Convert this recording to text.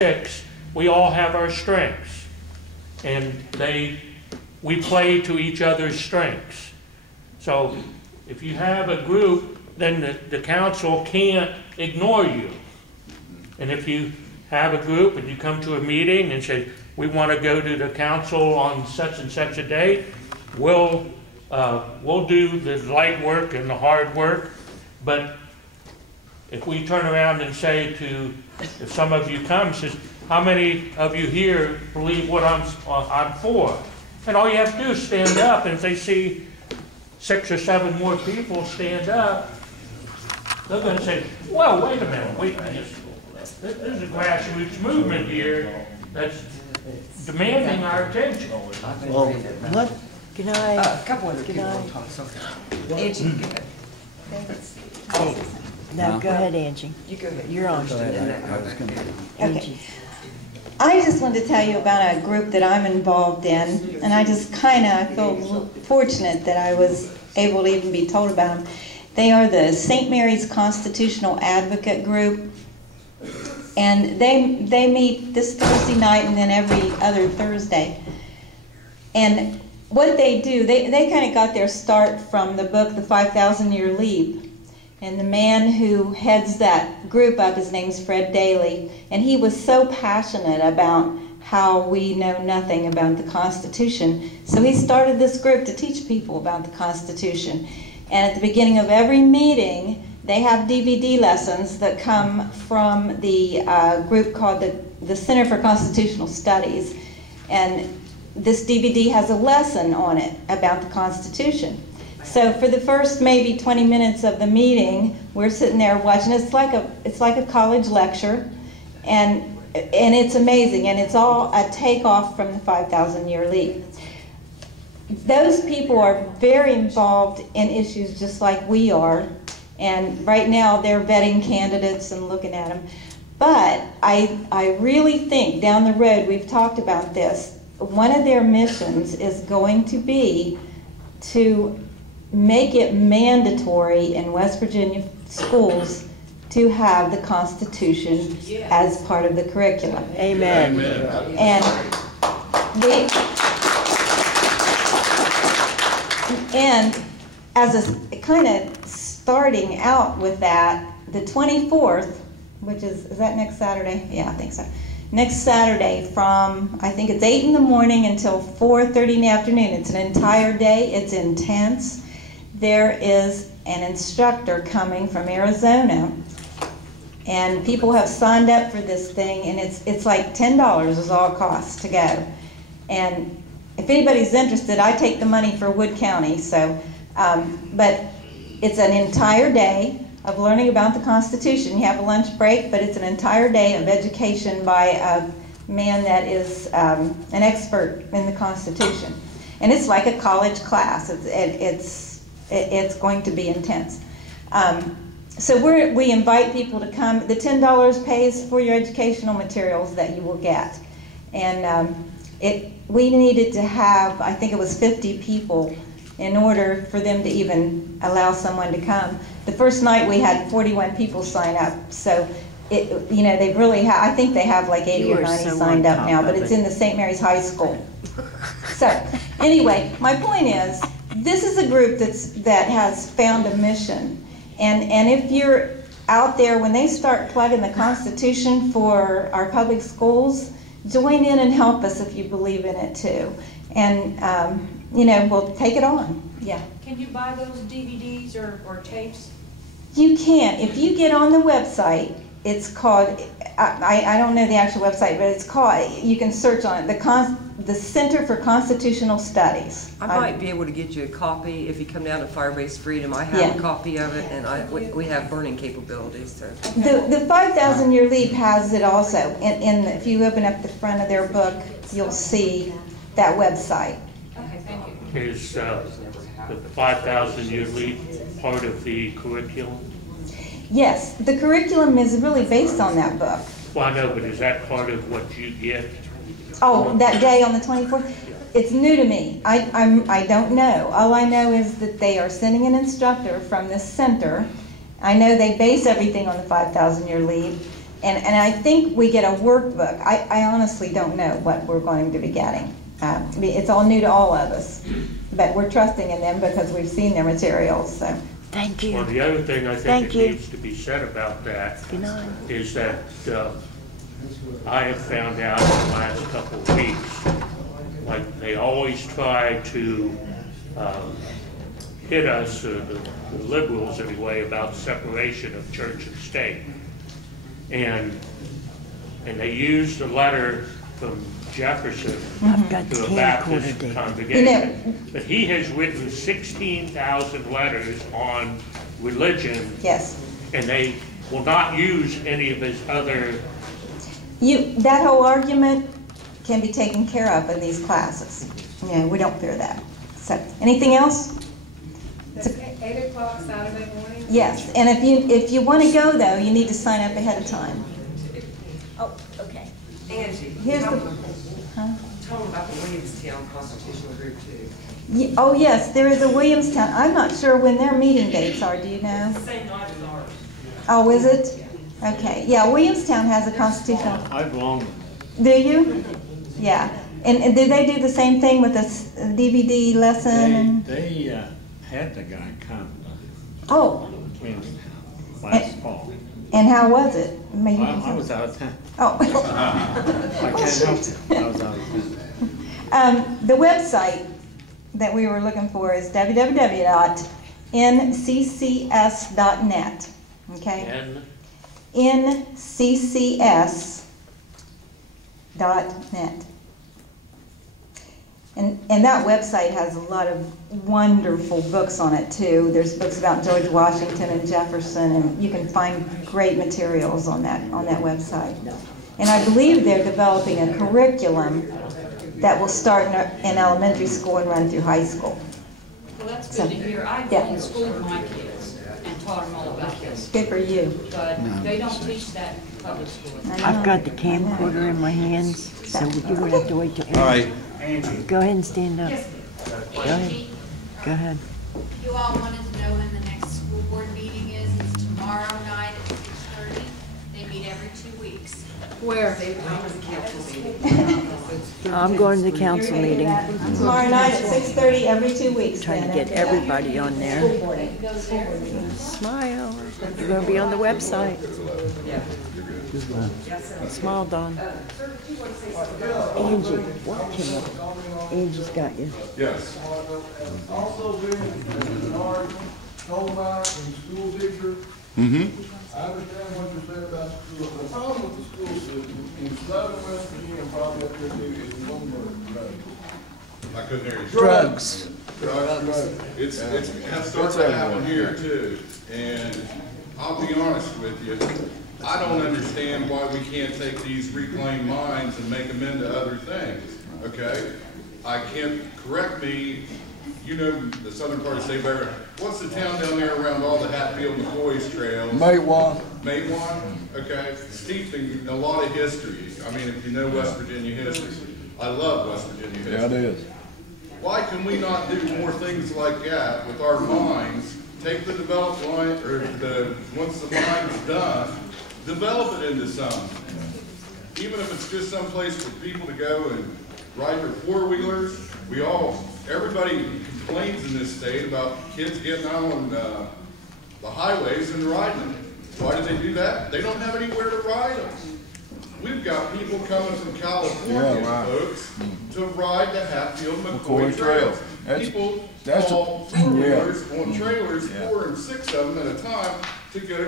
six, we all have our strengths, and we play to each other's strengths. So if you have a group, then the council can't ignore you. And if you have a group and you come to a meeting and say, we want to go to the council on such and such a day, we'll do the light work and the hard work. But if we turn around and say to, if some of you come and says, how many of you here believe what I'm for? And all you have to do is stand up, and if they see 6 or 7 more people stand up, they're going to say, well, wait a minute, there's a grassroots movement here that's demanding our attention. Well, what? Can I? A couple other people will talk. Angie, go ahead. No, go ahead, Angie. You go ahead. You're on. Okay. I just wanted to tell you about a group that I'm involved in, and I just kind of feel fortunate that I was able to even be told about them. They are the St. Mary's Constitutional Advocate Group, and they meet this Thursday night and then every other Thursday. And what they do, they kind of got their start from the book, The 5,000-Year Leap. And the man who heads that group up, his name's Fred Daly, and he was so passionate about how we know nothing about the Constitution. So he started this group to teach people about the Constitution. And at the beginning of every meeting, they have DVD lessons that come from the group called the Center for Constitutional Studies. And this DVD has a lesson on it about the Constitution. So for the first maybe 20 minutes of the meeting, we're sitting there watching. It's like a college lecture, and it's amazing, and it's all a takeoff from the 5,000-Year Leap. Those people are very involved in issues just like we are, and right now they're vetting candidates and looking at them. But I really think down the road, we've talked about this, one of their missions is going to be to make it mandatory in West Virginia schools to have the Constitution as part of the curriculum. Amen. And as a kind of starting out with that, the 24th, which is that next Saturday? Yeah, I think so. Next Saturday from, I think it's 8 in the morning until 4:30 in the afternoon. It's an entire day. It's intense. There is an instructor coming from Arizona, and people have signed up for this thing, and it's like $10 is all it costs to go. And if anybody's interested, I take the money for Wood County. So, but it's an entire day of learning about the Constitution. You have a lunch break, but it's an entire day of education by a man that is an expert in the Constitution. And it's like a college class. It's going to be intense. So we invite people to come. The $10 pays for your educational materials that you will get. And we needed to have, I think it was 50 people in order for them to even allow someone to come. The first night we had 41 people sign up. So, they really have, I think they have like 80 or 90 signed up now, but it's in the St. Mary's High School. So, anyway, my point is, this is a group that has found a mission. And if you're out there, when they start plugging the Constitution for our public schools, join in and help us if you believe in it too. And, we'll take it on. Yeah. Can you buy those DVDs or tapes? You can. If you get on the website, it's called, I don't know the actual website, but it's called, you can search on it, the Center for Constitutional Studies. I might be able to get you a copy if you come down to Firebase Freedom. I have a copy of it, and we have burning capabilities. So. The 5,000-Year Leap has it also. And if you open up the front of their book, you'll see that website. Okay, thank you. Is the 5,000-Year Leap part of the curriculum? Yes, the curriculum is really based on that book. Well, I know, but is that part of what you get? Oh, that day on the 24th? It's new to me. I don't know. All I know is that they are sending an instructor from this center. I know they base everything on the 5,000-Year Leap. And I think we get a workbook. I honestly don't know what we're going to be getting. I mean, it's all new to all of us, but we're trusting in them because we've seen their materials, so. Thank you. Well, the other thing I think Thank that you. needs to be said about that Good night. is that I have found out in the last couple of weeks, like they always try to hit us, the liberals anyway, about separation of church and state. And they used a letter from Jefferson I've got the to a camcorder, Baptist David. congregation. But he has written 16,000 letters on religion, Yes. and they will not use any of his other. That whole argument can be taken care of in these classes. We don't fear that. So, anything else? That's 8 o'clock Saturday morning? Yes, and if you want to go though, you need to sign up ahead of time. Oh, okay. Angie, Here's tell the, them huh? about the Williamstown Constitutional Group too. Oh, yes, there is a Williamstown. I'm not sure when their meeting dates are, do you know? Same night as ours. Oh, is it? Okay, yeah, Williamstown has a constitutional, I belong. do you? Yeah, and did they do the same thing with this DVD lesson? and- They had the guy come Oh, last fall. and how was it? Maybe you can I tell- was out of town. Oh. I can't help it. I was out of town. The website that we were looking for is www.nccs.net, okay? And nccs.net. And that website has a lot of wonderful books on it too. There's books about George Washington and Jefferson, and you can find great materials on that website. And I believe they're developing a curriculum that will start in elementary school and run through high school. Well, that's good to hear. I've Yeah. been in school with my kids and taught them all about this, Good for you. but they don't teach that in public school. I know. I've got the camcorder in my hands, so you're gonna have to wait till. All right. Go ahead and stand up. Go ahead. Angie, Go ahead. you all wanted to know when the next school board meeting is. It's tomorrow night at 6:30. They meet every 2 weeks. Where? I'm going to the council meeting, Tomorrow night at 6:30, every 2 weeks. trying to then, get after that. everybody on there. Smile. You're gonna be on the website. Smile, Don. Angie, watch him. Angie's got you. Yes. Also been Bernard Tolmar and school teacher. I understand what you're saying about school. The problem with the school system in Southern West Virginia and probably up there too is one word, drugs. I couldn't hear you. Drugs. It's starting to happen here too. And I'll be honest with you, I don't understand why we can't take these reclaimed mines and make them into other things, okay? I can't, correct me, you know the southern part of State Bear. What's the town down there around all the Hatfield and McCoy's trails? Maywan. Maywan, okay, steeped in a lot of history. I mean, if you know West Virginia history, I love West Virginia history. Yeah, it is. Why can we not do more things like that with our mines? Take the developed line, or once the mine's done, develop it into something. Even if it's just some place for people to go and ride their four-wheelers. Everybody complains in this state about kids getting out on the highways and riding them. Why do they do that? They don't have anywhere to ride them. We've got people coming from California, folks, to ride the Hatfield McCoy trails. People haul four-wheelers on trailers, 4 and 6 of them at a time, to go